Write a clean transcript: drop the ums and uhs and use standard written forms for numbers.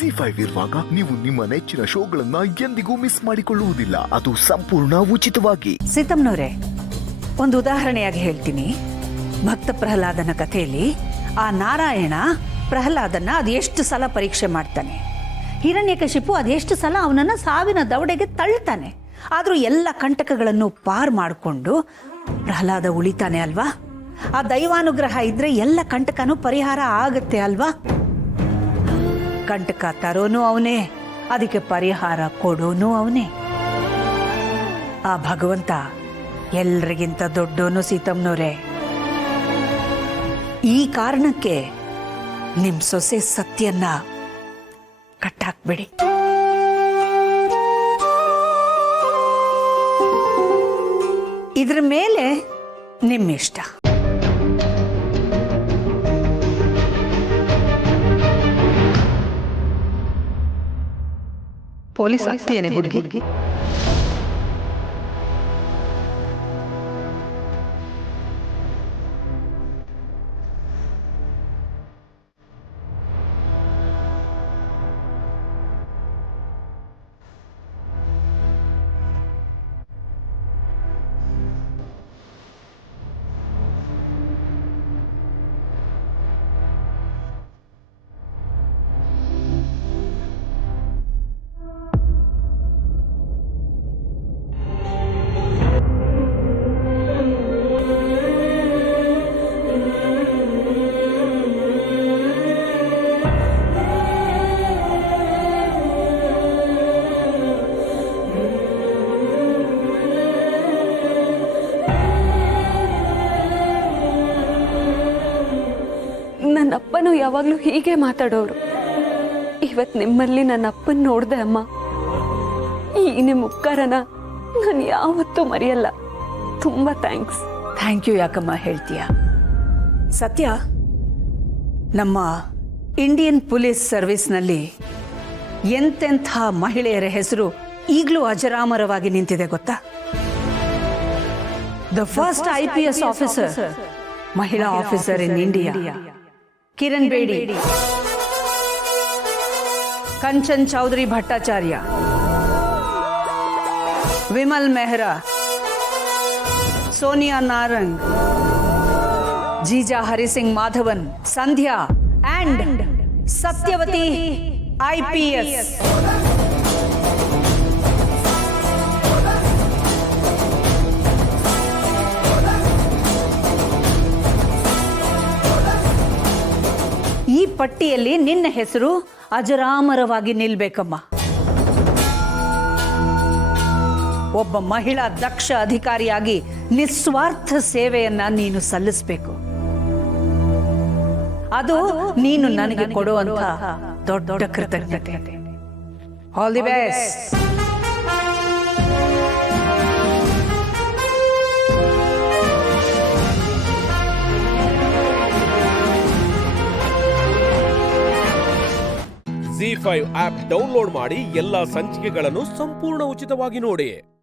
ಜಿ5 ಇರುವಾಗ ನೀವು ನಿಮ್ಮ ನೆಚ್ಚಿನ ಶೋಗಳನ್ನ ಎಂದಿಗೂ ಮಿಸ್ ಮಾಡಿಕೊಳ್ಳುವುದಿಲ್ಲ. ಅದು ಸಂಪೂರ್ಣ ಉಚಿತವಾಗಿ. ಸೀತಮ್ಮನವರೇ, ಒಂದು ಉದಾಹರಣೆಯಾಗಿ ಹೇಳ್ತೀನಿ. ಭಕ್ತ ಪ್ರಹ್ಲಾದನ ಕಥೆಯಲ್ಲಿ ಆ ನಾರಾಯಣ ಪ್ರಹ್ಲಾದನ ಅದೆಷ್ಟು ಸಲ ಪರೀಕ್ಷೆ ಮಾಡ್ತಾನೆ, ಹಿರಣ್ಯಕಶಿಪು ಅದೆಷ್ಟು ಸಲ ಅವನನ್ನ ಸಾವಿನ ದವಡೆಗೆ ತಳ್ತಾನೆ. ಆದ್ರೂ ಎಲ್ಲ ಕಂಟಕಗಳನ್ನು ಪಾರ್ ಮಾಡಿಕೊಂಡು ಪ್ರಹ್ಲಾದ ಉಳಿತಾನೆ ಅಲ್ವಾ? ಆ ದೈವಾನುಗ್ರಹ ಇದ್ರೆ ಎಲ್ಲ ಕಂಟಕನೂ ಪರಿಹಾರ ಆಗತ್ತೆ ಅಲ್ವಾ? ಕಂಟಕ ತರೋನು ಅವನೇ, ಅದಕ್ಕೆ ಪರಿಹಾರ ಕೊಡೋನು ಅವನೇ. ಆ ಭಗವಂತ ಎಲ್ರಿಗಿಂತ ದೊಡ್ಡೋನು ಸೀತಮ್ಮನವರೇ. ಈ ಕಾರಣಕ್ಕೆ ನಿಮ್ ಸೊಸೆ ಸತ್ಯನ್ನ ಕಟ್ಟಾಕ್ಬಿಡಿ. ಇದ್ರ ಮೇಲೆ ನಿಮ್ಮಿಷ್ಟ. ಪೊಲೀಸ್ ಆಗ್ತೀಯೇನೆ ಹುಡುಗಿ? ನನ್ನಪ್ಪನು ಯಾವಾಗಲೂ ಹೀಗೆ ಮಾತಾಡೋರು. ಇವತ್ತು ನಿಮ್ಮಲ್ಲಿ ನನ್ನ ಅಪ್ಪನ ನೋಡಿದೆ ಅಮ್ಮ. ಈ ನಿಮ್ಮ ಉಪಕಾರನ ನಾನು ಯಾವತ್ತೂ ಮರೆಯಲ್ಲ. ತುಂಬಾ ಥ್ಯಾಂಕ್ಸ್. ಥ್ಯಾಂಕ್ ಯು ಯಾಕಮ್ಮ ಹೇಳ್ತೀಯ? ಸತ್ಯ, ನಮ್ಮ ಇಂಡಿಯನ್ ಪೊಲೀಸ್ ಸರ್ವಿಸ್ನಲ್ಲಿ ಎಂತೆಂಥ ಮಹಿಳೆಯರ ಹೆಸರು ಈಗಲೂ ಅಜರಾಮರವಾಗಿ ನಿಂತಿದೆ ಗೊತ್ತಾ? ದ ಫಸ್ಟ್ IPS ಆಫೀಸರ್, ಮಹಿಳಾ officer in India, Kiran Bedi, Kanchan Chaudhary Bhattacharya, Vimal Mehra, Sonia Narang, Jija Hari Singh Madhavan, Sandhya and Satyavati IPS. ಈ ಪಟ್ಟಿಯಲ್ಲಿ ನಿನ್ನ ಹೆಸರು ಅಜರಾಮರವಾಗಿ ನಿಲ್ಬೇಕಮ್ಮ. ಒಬ್ಬ ಮಹಿಳಾ ದಕ್ಷ ಅಧಿಕಾರಿಯಾಗಿ ನಿಸ್ವಾರ್ಥ ಸೇವೆಯನ್ನ ನೀನು ಸಲ್ಲಿಸಬೇಕು. ಅದು ನೀನು ನನಗೆ ಕೊಡುವಂತ ದೊಡ್ಡ ಕೃತಜ್ಞತೆ. All the best. Zee5 app download ಮಾಡಿ ಎಲ್ಲಾ ಸಂಚಿಕೆಗಳನ್ನು ಸಂಪೂರ್ಣ ಉಚಿತವಾಗಿ ನೋಡಿ.